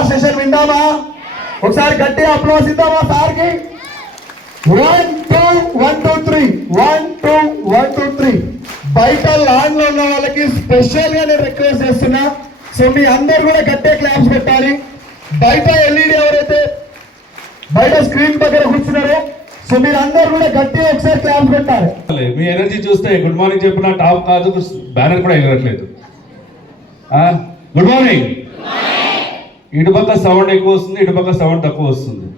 Sir session విందామా? ఒకసారి గట్టిగా అప్లాస్ ఇద్దామా సార్కి? 1 2 1 2 3 1 2 1 2 3. బయట లాన్ లో ఉన్న వాళ్ళకి స్పెషల్ గా నేను రిక్వెస్ట్ చేస్తున్నా. సో మీ అందరు కూడా గట్టిగా క్లాప్స్ పెట్టాలి. బయట ఎల్ఈడి ఎవరైతే బయట స్క్రీన్ దగ్గర కూర్చున్నారో సో మీరు అందరు కూడా గట్టిగా ఒకసారి క్లాప్స్ పెట్టాలి. మీ ఎనర్జీ చూస్తే గుడ్ మార్నింగ్ చెప్పిన టాప్ కాదు, బ్యానర్ కూడా ఎగరట్లేదు. Good morning. ఇటుపక్క సౌండ్ ఎక్కువ వస్తుంది, ఇటుపక్క సౌండ్ తక్కువ వస్తుంది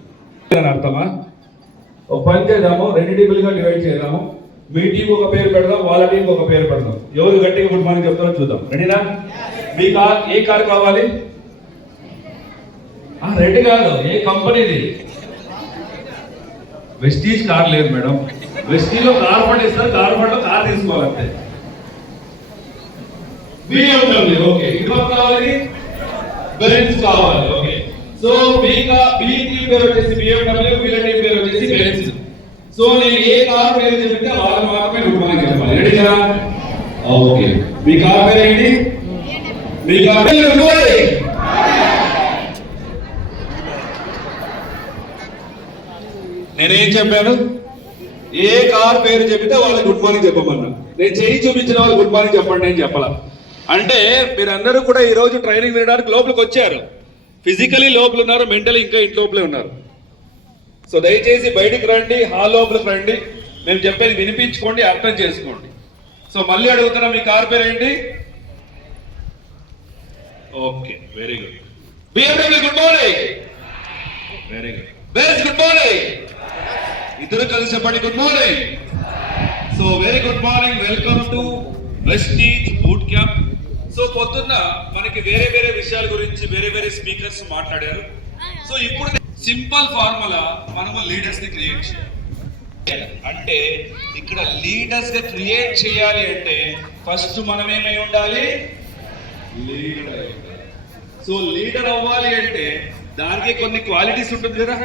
అని అర్థమా? ఒక పని చేద్దాము, రెండు టీములుగా డివైడ్ చేద్దాము. మీ టీం ఒక పేరు పెడదాం, వాళ్ళ టీం ఒక పేరు పెడదాం. ఎవరు గట్టిగా గుడ్ మార్నింగ్ చెప్తారో చూద్దాం. రెడీనా? మీ కార్ ఏ కార్ కావాలి? రెడ్ కాదు, ఏ కంపెనీది? వెస్టీజ్ కార్ లేదు మేడం. వెస్టీజ్ లో కార్ ఫండ్ ఇస్తారు, కార్ ఫండ్ లో కార్ తీసుకోవాలంటే. BMW, okay. ఇటుపక్క కావాలి బెంజ్ కావాలి, ఓకే. సో మీ టీం పేరు వచ్చేసి BMW, వీళ్ళ టీం పేరు వచ్చేసి బెంజ్. సో నేను ఏ కార్ పేరు చెప్తే వాళ్ళ మాత్రమే గుడ్ మార్నింగ్ చెప్పాలి. రెడీగా? ఓకే. మీ కార్ పేరు ఏంటి? మీ కార్ పేరు నేనేం చెప్పాను? ఏ కార్ పేరు చెబితే వాళ్ళకి గుడ్ మార్నింగ్ చెప్పమన్నా. నేను చేయి చూపించిన వాళ్ళు గుడ్ మార్నింగ్ చెప్పండి నేను చెప్పాల. అంటే మీరందరూ కూడా ఈ రోజు ట్రైనింగ్ వినడానికి లోపలికి వచ్చారు. ఫిజికలీ లోపల ఉన్నారు, మెంటలీ ఇంకా ఇంటి లోపలే ఉన్నారు. సో దయచేసి బయటికి రండి, హాల్ లోపలికి రండి. నేను చెప్పేది వినిపించుకోండి, అర్థం చేసుకోండి. సో మళ్ళీ అడుగుతున్నా, మీ కార్ పేరు ఏంటి? Okay, very good. BMW good morning. Very good. Benz good morning. ఇద్దరు కలిసి చెప్పండి good morning. So very good morning, welcome to Vestige boot camp. So పొద్దున్న మనకి వేరే వేరే విషయాల గురించి వేరే వేరే స్పీకర్స్ మాట్లాడారు. సో ఇప్పుడు సింపుల్ ఫార్ములా, మనము లీడర్స్ ని క్రియేట్ చేయాలి. అంటే ఇక్కడ లీడర్స్ గా క్రియేట్ చేయాలి అంటే ఫస్ట్ మనం ఏమై ఉండాలి? లీడర్ అయి ఉండాలి. సో లీడర్ అవ్వాలి అంటే దానికి కొన్ని క్వాలిటీస్ ఉంటుంది కదా.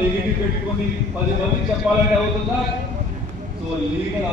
నెగిటివ్ పెట్టుకొని 10 మందికి చెప్పాలంటే అవుతుందా? So leader